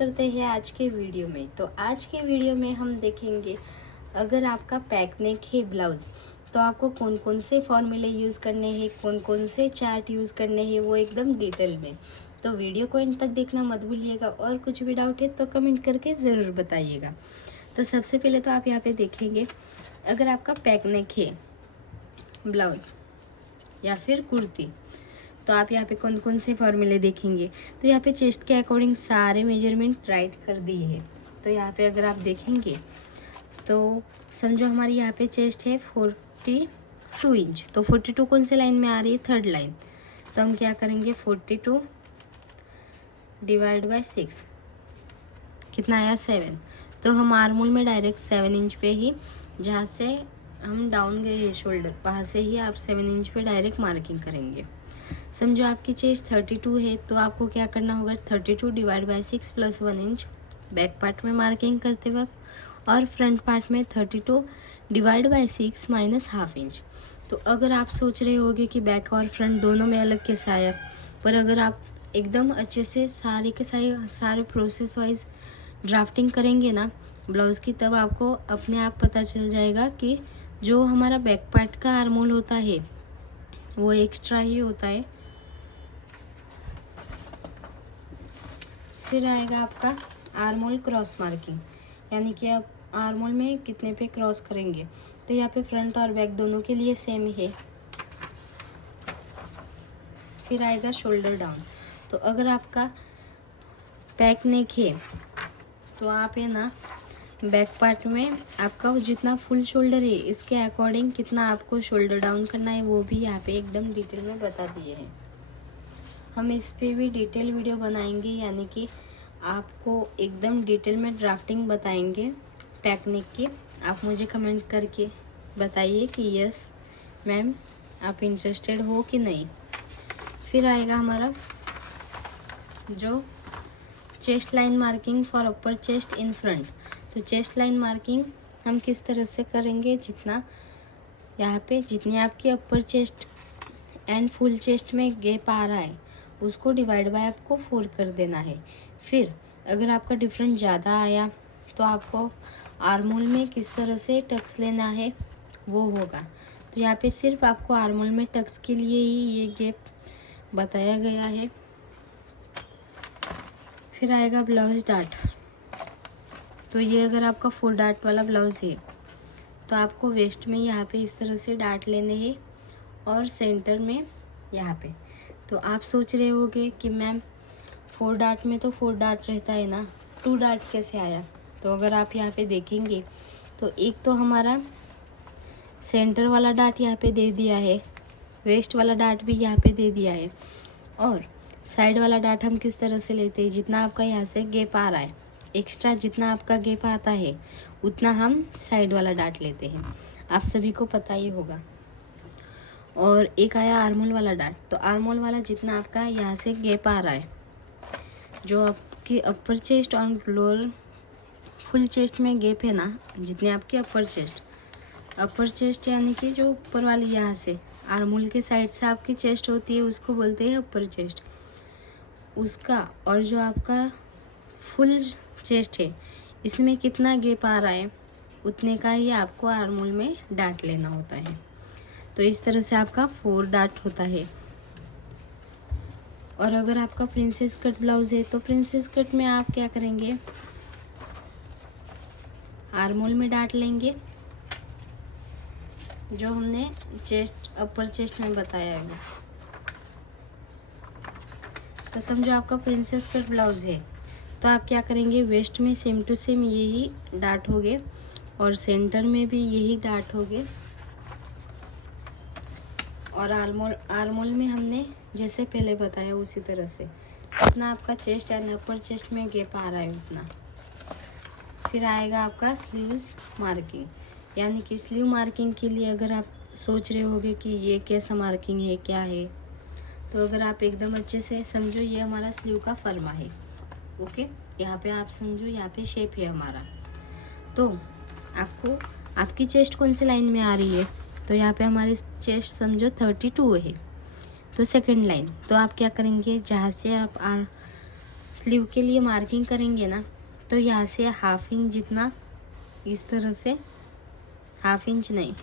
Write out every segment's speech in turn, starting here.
करते हैं आज के वीडियो में। तो आज के वीडियो में हम देखेंगे अगर आपका पैक नेक है ब्लाउज़ तो आपको कौन कौन से फॉर्मूले यूज़ करने हैं, कौन कौन से चार्ट यूज़ करने हैं, वो एकदम डिटेल में। तो वीडियो को एंड तक देखना मत भूलिएगा और कुछ भी डाउट है तो कमेंट करके ज़रूर बताइएगा। तो सबसे पहले तो आप यहाँ पे देखेंगे अगर आपका पैक नेक है ब्लाउज़ या फिर कुर्ती तो आप यहाँ पे कौन कौन से फॉर्मूले देखेंगे। तो यहाँ पे चेस्ट के अकॉर्डिंग सारे मेजरमेंट राइट कर दिए हैं। तो यहाँ पे अगर आप देखेंगे तो समझो हमारी यहाँ पे चेस्ट है 42 इंच। तो 42 कौन से लाइन में आ रही है, थर्ड लाइन। तो हम क्या करेंगे 42 डिवाइड बाय 6 कितना आया 7। तो हम आर्मोल में डायरेक्ट 7 इंच पे ही, जहाँ से हम डाउन गए शोल्डर वहाँ से ही आप 7 इंच पे डायरेक्ट मार्किंग करेंगे। समझो आपकी चेस्ट 32 है तो आपको क्या करना होगा 32 divide by 6 plus 1 inch back part में मार्किंग करते वक्त, और फ्रंट पार्ट में 32 divide by 6 minus half inch. तो अगर आप सोच रहे होगे कि बैक और फ्रंट दोनों में अलग कैसे आया, पर अगर आप एकदम अच्छे से सारे के सारे प्रोसेस वाइज ड्राफ्टिंग करेंगे ना ब्लाउज़ की, तब आपको अपने आप पता चल जाएगा कि जो हमारा बैक पार्ट का आर्मोल होता है वो एक्स्ट्रा ही होता है। फिर आएगा आपका आर्मोल क्रॉस मार्किंग, यानी कि आप आर्मोल में कितने पे क्रॉस करेंगे। तो यहाँ पे फ्रंट और बैक दोनों के लिए सेम है। फिर आएगा शोल्डर डाउन। तो अगर आपका पैक नेक है तो आप है ना बैक पार्ट में आपका जितना फुल शोल्डर है इसके अकॉर्डिंग कितना आपको शोल्डर डाउन करना है वो भी यहाँ पे एकदम डिटेल में बता दिए हैं। हम इस पे भी डिटेल वीडियो बनाएंगे, यानी कि आपको एकदम डिटेल में ड्राफ्टिंग बताएंगे पैक नेक की। आप मुझे कमेंट करके बताइए कि यस मैम आप इंटरेस्टेड हो कि नहीं। फिर आएगा हमारा जो chest line marking for upper chest in front. तो चेस्ट लाइन मार्किंग हम किस तरह से करेंगे, जितना यहाँ पे जितनी आपकी अपर चेस्ट एंड फुल चेस्ट में गैप आ रहा है उसको डिवाइड बाय आपको 4 कर देना है। फिर अगर आपका डिफरेंस ज़्यादा आया तो आपको आर्मोल में किस तरह से टक्स लेना है वो होगा। तो यहाँ पे सिर्फ आपको आर्मोल में टक्स के लिए ही ये गैप बताया गया है। फिर आएगा ब्लाउज डार्ट। तो ये अगर आपका 4 डार्ट वाला ब्लाउज़ है तो आपको वेस्ट में यहाँ पे इस तरह से डार्ट लेने हैं और सेंटर में यहाँ पे। तो आप सोच रहे होगे कि मैम 4 डार्ट में तो 4 डार्ट रहता है ना, 2 डार्ट कैसे आया। तो अगर आप यहाँ पे देखेंगे तो एक तो हमारा सेंटर वाला डार्ट यहाँ पे दे दिया है, वेस्ट वाला डार्ट भी यहाँ पे दे दिया है, और साइड वाला डार्ट हम किस तरह से लेते हैं, जितना आपका यहाँ से गैप आ रहा है एक्स्ट्रा जितना आपका गैप आता है उतना हम साइड वाला डार्ट लेते हैं, आप सभी को पता ही होगा। और एक आया आर्मोल वाला डार्ट। तो आर्मोल वाला जितना आपका यहाँ से गैप आ रहा है, जो आपकी अपर चेस्ट और लोअर फुल चेस्ट में गैप है ना, जितने आपकी अपर चेस्ट यानी कि जो ऊपर वाली यहाँ से आर्मोल के साइड से आपकी चेस्ट होती है उसको बोलते हैं अपर चेस्ट, उसका और जो आपका फुल चेस्ट है इसमें कितना गैप आ रहा है उतने का ही आपको आर्मोल में डार्ट लेना होता है। तो इस तरह से आपका 4 डार्ट होता है। और अगर आपका प्रिंसेस कट ब्लाउज है तो प्रिंसेस कट में आप क्या करेंगे, आर्मोल में डार्ट लेंगे जो हमने चेस्ट अपर चेस्ट में बताया है वो। तो समझो आपका प्रिंसेस कट ब्लाउज है तो आप क्या करेंगे, वेस्ट में सेम टू सेम यही डार्ट होगे और सेंटर में भी यही डार्ट होगे, और आर्मोल में हमने जैसे पहले बताया उसी तरह से जितना आपका चेस्ट एंड अपर चेस्ट में गैप आ रहा है उतना। फिर आएगा आपका स्लीव्स मार्किंग, यानी कि स्लीव मार्किंग के लिए अगर आप सोच रहे होगे कि ये कैसा मार्किंग है क्या है, तो अगर आप एकदम अच्छे से समझो ये हमारा स्लीव का फर्मा है। ओके, यहाँ पे आप समझो यहाँ पे शेप है हमारा। तो आपको आपकी चेस्ट कौन सी लाइन में आ रही है, तो यहाँ पे हमारी चेस्ट समझो 32 है तो सेकंड लाइन। तो आप क्या करेंगे, जहाँ से आप स्लीव के लिए मार्किंग करेंगे ना, तो यहाँ से 1/2 इंच जितना इस तरह से, 1/2 इंच नहीं,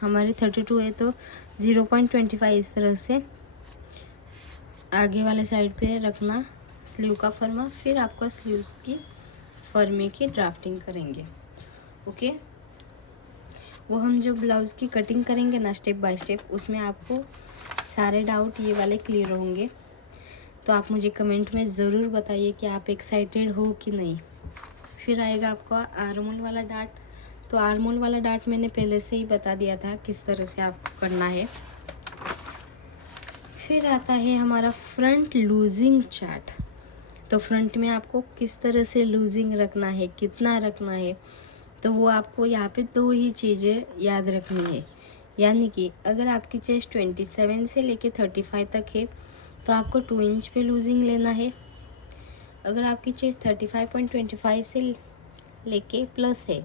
हमारी 32 है तो 0.25 इस तरह से आगे वाले साइड पे रखना स्लीव का फर्मा। फिर आपका स्लीव्स की फर्मे की ड्राफ्टिंग करेंगे। ओके, वो हम जो ब्लाउज़ की कटिंग करेंगे ना स्टेप बाय स्टेप, उसमें आपको सारे डाउट ये वाले क्लियर होंगे। तो आप मुझे कमेंट में ज़रूर बताइए कि आप एक्साइटेड हो कि नहीं। फिर आएगा आपका आर्म होल वाला डार्ट। तो आर्म होल वाला डार्ट मैंने पहले से ही बता दिया था किस तरह से आपको करना है। फिर आता है हमारा फ्रंट लूजिंग चार्ट। तो फ्रंट में आपको किस तरह से लूजिंग रखना है, कितना रखना है, तो वो आपको यहाँ पे 2 ही चीज़ें याद रखनी है। यानी कि अगर आपकी चेस्ट 27 से लेके 35 तक है तो आपको 2 इंच पे लूजिंग लेना है। अगर आपकी चेस्ट 35.25 से लेके प्लस है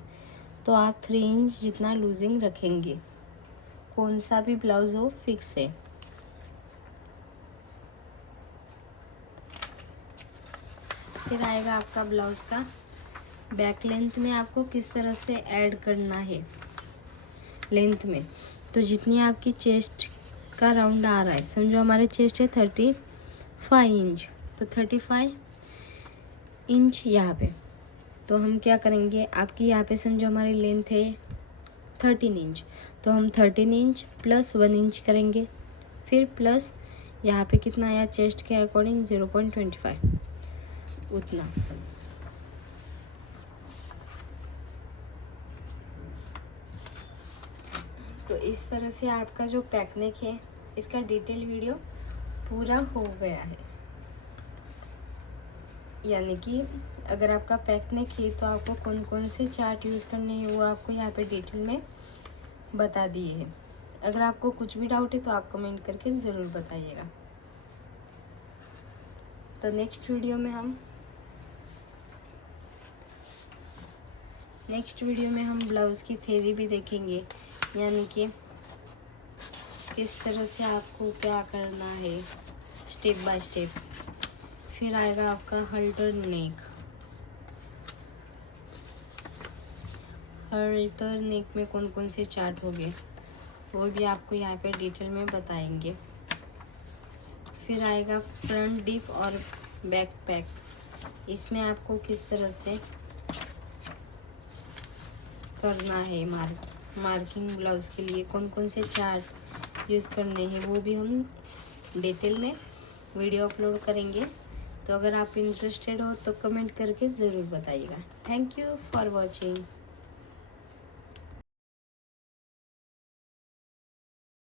तो आप 3 इंच जितना लूजिंग रखेंगे। कौन सा भी ब्लाउज हो फिक्स है। फिर आएगा आपका ब्लाउज़ का बैक लेंथ में आपको किस तरह से ऐड करना है लेंथ में। तो जितनी आपकी चेस्ट का राउंड आ रहा है, समझो हमारे चेस्ट है 35 इंच, तो 35 इंच यहाँ पे, तो हम क्या करेंगे, आपकी यहाँ पे समझो हमारी लेंथ है 13 इंच, तो हम 13 इंच प्लस 1 इंच करेंगे। फिर प्लस यहाँ पे कितना आया चेस्ट के अकॉर्डिंग 0.25 उतना। तो इस तरह से आपका जो पैक नेक है इसका डिटेल वीडियो पूरा हो गया है। यानी कि अगर आपका पैक नेक है तो आपको कौन कौन से चार्ट यूज़ करने हैं वो आपको यहाँ पे डिटेल में बता दिए हैं। अगर आपको कुछ भी डाउट है तो आप कमेंट करके ज़रूर बताइएगा। तो नेक्स्ट वीडियो में हम ब्लाउज़ की थ्योरी भी देखेंगे, यानी कि किस तरह से आपको क्या करना है स्टेप बाय स्टेप। फिर आएगा आपका हल्टर नेक में कौन कौन से चार्ट हो गए वो भी आपको यहाँ पे डिटेल में बताएंगे। फिर आएगा फ्रंट डिप और बैक पैक, इसमें आपको किस तरह से करना है मार्किंग ब्लाउज़ के लिए कौन कौन से चार्ट यूज़ करने हैं वो भी हम डिटेल में वीडियो अपलोड करेंगे। तो अगर आप इंटरेस्टेड हो तो कमेंट करके ज़रूर बताइएगा। Thank you for watching.